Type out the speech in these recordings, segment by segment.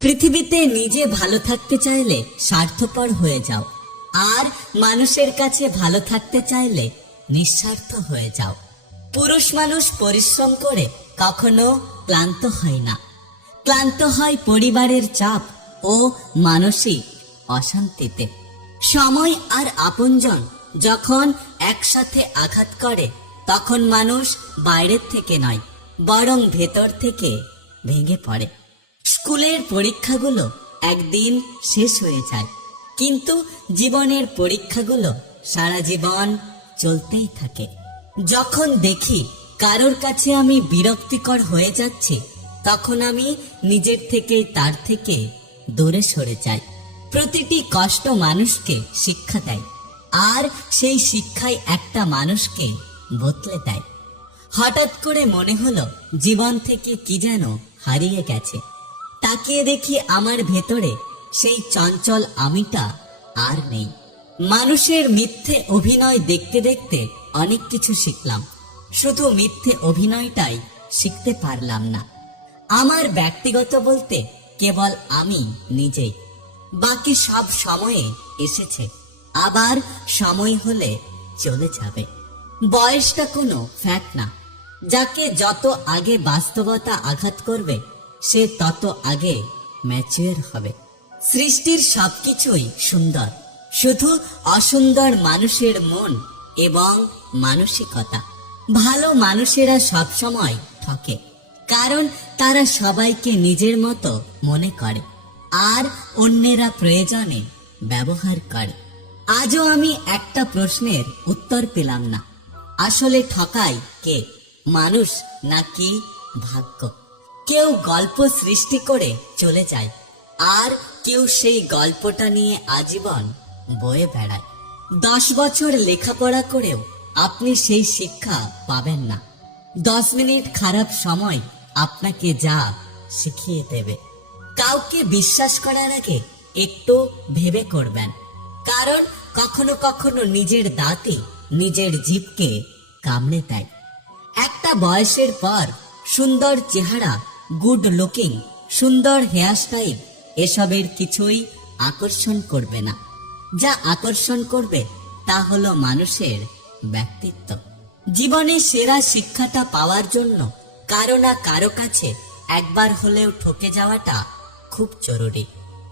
পৃথিবীতে নিজে ভালো থাকতে চাইলে স্বার্থপর হয়ে যাও। আর মানুষের কাছে ভালো থাকতে চাইলে নিঃস্বার্থ হয়ে যাও। পুরুষ মানুষ পরিশ্রম করে কখনো ক্লান্ত হয় না। ক্লান্ত হয় পরিবারের চাপ ও মানসিক অশান্তিতে। সময় আর আপনজন যখন একসাথে আঘাত করে, তখন মানুষ বাইরের থেকে নয়, বরং ভেতর থেকে ভেঙে পড়ে। স্কুলের পরীক্ষাগুলো একদিন শেষ হয়ে যায়, কিন্তু জীবনের পরীক্ষাগুলো সারা জীবন চলতেই থাকে। যখন দেখি কারোর কাছে আমি বিরক্তিকর হয়ে যাচ্ছি, তখন আমি নিজের থেকে তার থেকে দূরে সরে যাই। প্রতিটি কষ্ট মানুষকে শিক্ষা দেয়, আর সেই শিক্ষাই একটা মানুষকে বদলে দেয়। হঠাৎ করে মনে হলো জীবন থেকে কি যেন হারিয়ে গেছে। তাকিয়ে দেখি আমার ভেতরে সেই চঞ্চল আমিটা আর নেই। মানুষের মিথ্যে অভিনয় দেখতে দেখতে অনেক কিছু শিখলাম। শুধু মিথ্যে অভিনয়টাই শিখতে পারলাম না। আমার ব্যক্তিগত বলতে কেবল আমি নিজেই। বাকি সব সময়ে এসেছে। আবার সময় হলে চলে যাবে। বয়সটা কোনো ফ্যাট না। যাকে যত আগে বাস্তবতা আঘাত করবে সে তত আগে ম্যাচিওর হবে। সৃষ্টির সবকিছুই সুন্দর। শুধু অসুন্দর মানুষের মন এবং মানসিকতা। ভালো মানুষেরা সবসময় ঠকে, কারণ তারা সবাইকে নিজের মতো মনে করে, আর অন্যেরা প্রয়োজনে ব্যবহার করে। আজও আমি একটা প্রশ্নের উত্তর পেলাম না। আসলে ঠকাই কে? মানুষ নাকি ভাগ্য? কেউ গল্প সৃষ্টি করে চলে যায়, আর কেউ সেই গল্পটা নিয়ে আজীবন বয়ে বেড়ায়। দশ বছর লেখাপড়া করেও আপনি সেই শিক্ষা পাবেন না। দশ মিনিট খারাপ সময় আপনাকে যা শিখিয়ে দেবে। কাউকে বিশ্বাস করার আগে একটু ভেবে করবেন, কারণ কখনো কখনো নিজের দাঁতে নিজের জীবকে কামড়ে দেয়। একটা বয়সের পর সুন্দর চেহারা গুড লুকিং, সুন্দর হেয়ারস্টাইল এসবের কিছুই আকর্ষণ করবে না। যা আকর্ষণ করবে, তা হলো মানুষের ব্যক্তিত্ব। জীবনে সেরা শিক্ষাটা পাওয়ার জন্য কারও না কারও কাছে একবার হলেও ঠকে যাওয়াটা খুব জরুরি।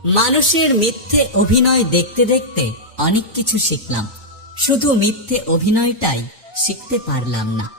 মানুষের মিথ্যে অভিনয় দেখতে দেখতে অনেক কিছু শিখলাম। শুধু মিথ্যে অভিনয়টাই শিখতে পারলাম না।